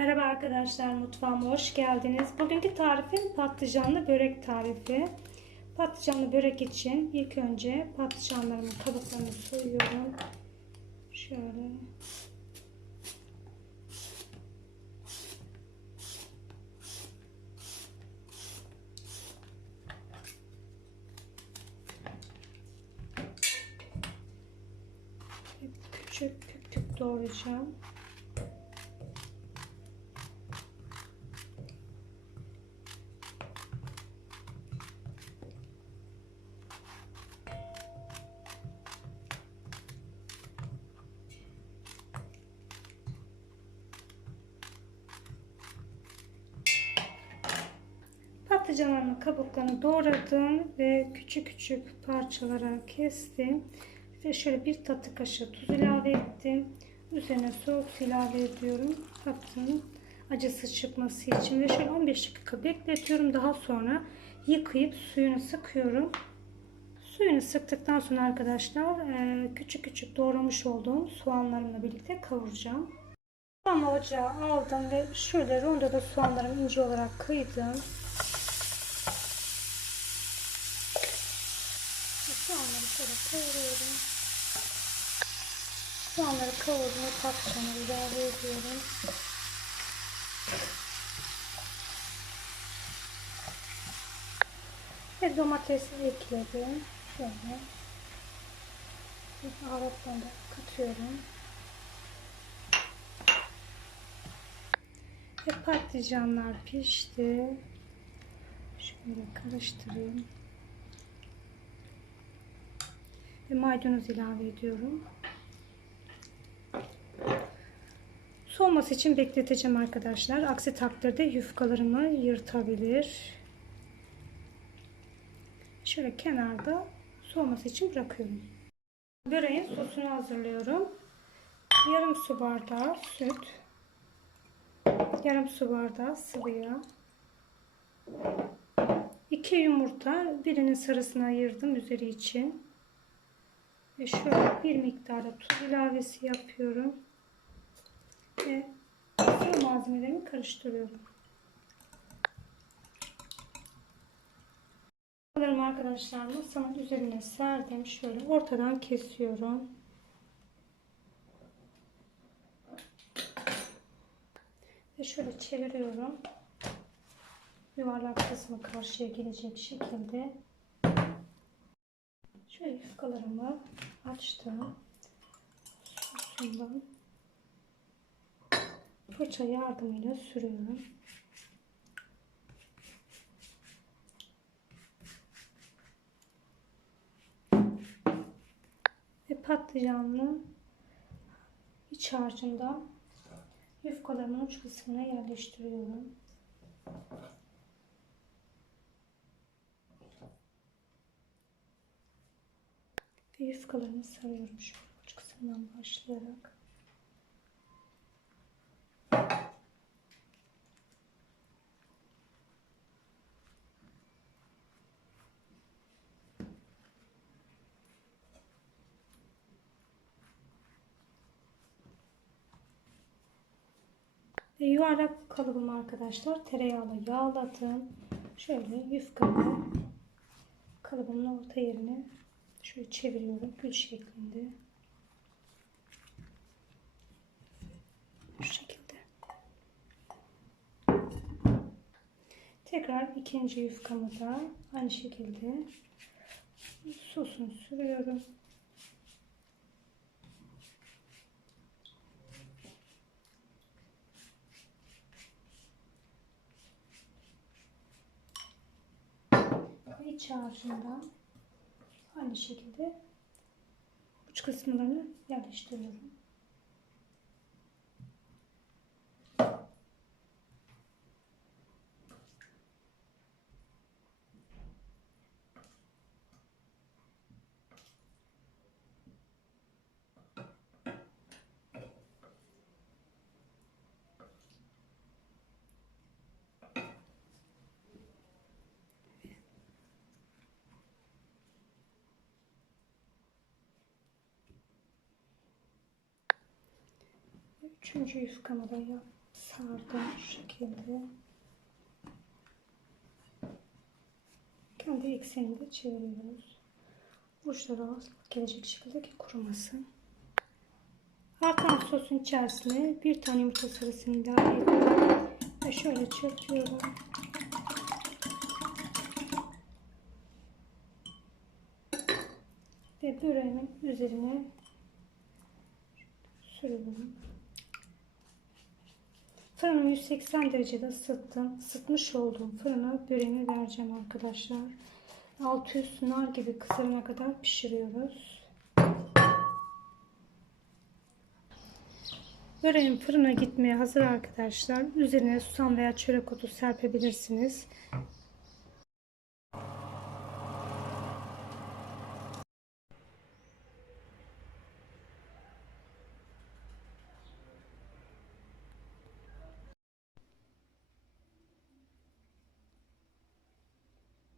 Merhaba arkadaşlar mutfağıma hoş geldiniz. Bugünkü tarifim patlıcanlı börek tarifi. Patlıcanlı börek için ilk önce patlıcanlarımın kabuklarını soyuyorum. Şöyle. Küçük küp küp doğrayacağım. Patlıcanlarımın kabuklarını doğradım ve küçük küçük parçalara kestim. Ve şöyle bir tatlı kaşığı tuz ilave ettim. Üzerine soğuk su ilave ediyorum. Tatlının acısı çıkması için ve şöyle 15 dakika bekletiyorum. Daha sonra yıkayıp suyunu sıkıyorum. Suyunu sıktıktan sonra arkadaşlar e, küçük küçük doğramış olduğum soğanlarımla birlikte kavuracağım. Soğan ocağı aldım ve şöyle rondoda soğanlarımı ince olarak kıydım. Ve patlıcanı ilave ediyorum. Ve domatesi ekledim. Şöyle. Baharatlarını katıyorum. Ve patlıcanlar pişti. Şöyle karıştırayım. Ve maydanoz ilave ediyorum. Soğuması için bekleteceğim arkadaşlar. Aksi takdirde yufkalarımı yırtabilir. Şöyle kenarda soğuması için bırakıyorum. Böreğin sosunu hazırlıyorum. Yarım su bardağı süt. Yarım su bardağı sıvı yağ. 2 yumurta. Birinin sarısını ayırdım üzeri için. Ve şöyle bir miktarda tuz ilavesi yapıyorum. Ve sıvı malzemelerimi karıştırıyorum. Bunlarımı arkadaşlar masamın üzerine serdim. Şöyle ortadan kesiyorum. Ve şöyle çeviriyorum. Yuvarlak kısmı karşıya gelecek şekilde Şöyle yufkalarımı açtım. Sosundan fırça yardımıyla sürüyorum. Ve patlıcanlı iç harcından yufkalarımın uç kısmına yerleştiriyorum. Ve yufkalarını sarıyorum şu uç kısmından başlayarak. Ve yuvarlak kalıbımı arkadaşlar tereyağla yağladım. Şöyle yufkamı kalıbımın orta yerine Şöyle çeviriyorum gül şeklinde. Bu şekilde. Tekrar ikinci yufkamı da aynı şekilde sosunu sürüyorum. Ve iç Aynı şekilde uç kısımlarını yerleştiriyorum. Üçüncü yufkamı da sardım şu şekilde. Kendi ekseninde çeviriyoruz. Uçları az gelecek şekilde ki kurumasın. Artan sosun içerisine bir tane yumurta sarısını ilave ettim. Ve şöyle çırpıyorum. Ve böreğimin üzerine sürüyorum. Fırını 180 derecede ısıttım. Isıtmış olduğum fırına böreğimi vereceğim arkadaşlar. Altı üst nar gibi kızarana kadar pişiriyoruz. Böreğim fırına gitmeye hazır arkadaşlar. Üzerine susam veya çörek otu serpebilirsiniz.